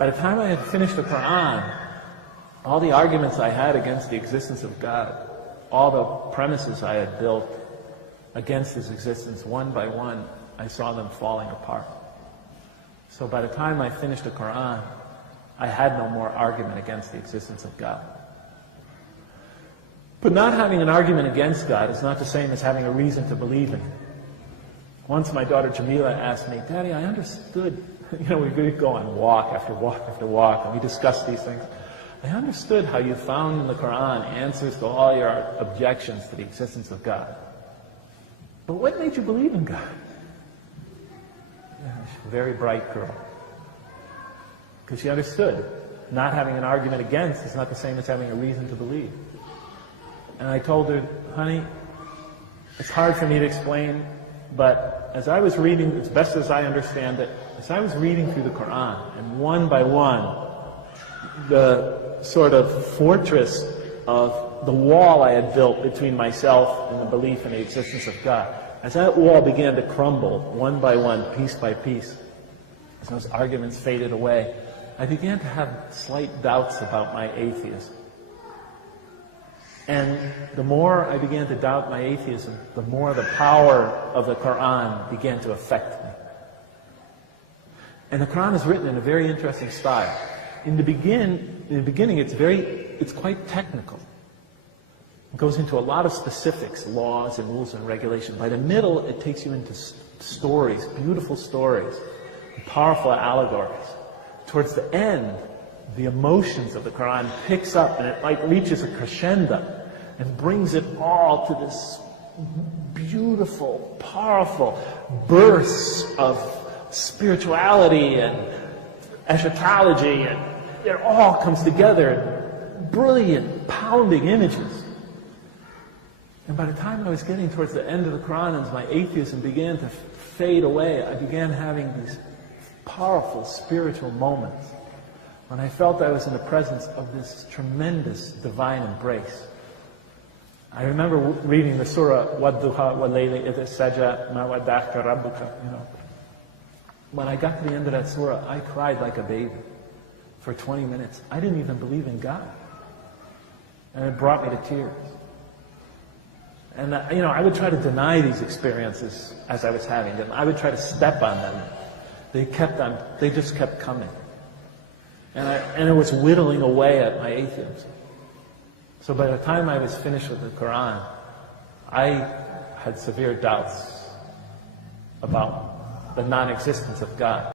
By the time I had finished the Qur'an, all the arguments I had against the existence of God, all the premises I had built against His existence, one by one, I saw them falling apart. So by the time I finished the Qur'an, I had no more argument against the existence of God. But not having an argument against God is not the same as having a reason to believe in Him. Once my daughter Jamila asked me, Daddy, I understood, we go on walk after walk after walk, and we discuss these things. I understood how you found in the Qur'an answers to all your objections to the existence of God. But what made you believe in God? Yeah, she's a very bright girl. Because she understood not having an argument against is not the same as having a reason to believe. And I told her, honey, it's hard for me to explain, but as I was reading, as best as I understand it, as I was reading through the Qur'an, and one by one, the sort of fortress of the wall I had built between myself and the belief in the existence of God, as that wall began to crumble, one by one, piece by piece, as those arguments faded away, I began to have slight doubts about my atheism. And the more I began to doubt my atheism, the more the power of the Qur'an began to affect me. And the Qur'an is written in a very interesting style. In the beginning, it's quite technical. It goes into a lot of specifics, laws and rules and regulations. By the middle, it takes you into stories, beautiful stories, powerful allegories. Towards the end, the emotions of the Qur'an picks up and it like reaches a crescendo and brings it all to this beautiful, powerful bursts of spirituality and eschatology, and it all comes together in brilliant, pounding images. And by the time I was getting towards the end of the Qur'an, as my atheism began to fade away, I began having these powerful spiritual moments when I felt I was in the presence of this tremendous divine embrace. I remember reading the surah, وَالضُّحَى وَاللَّيْلِ إِذَا سَجَى مَا وَدَّعَكَ رَبُّكَ. When I got to the end of that surah, I cried like a baby for 20 minutes. I didn't even believe in God. And it brought me to tears. And I would try to deny these experiences as I was having them. I would try to step on them. They just kept coming. And it was whittling away at my atheism. So by the time I was finished with the Qur'an, I had severe doubts about the non-existence of God.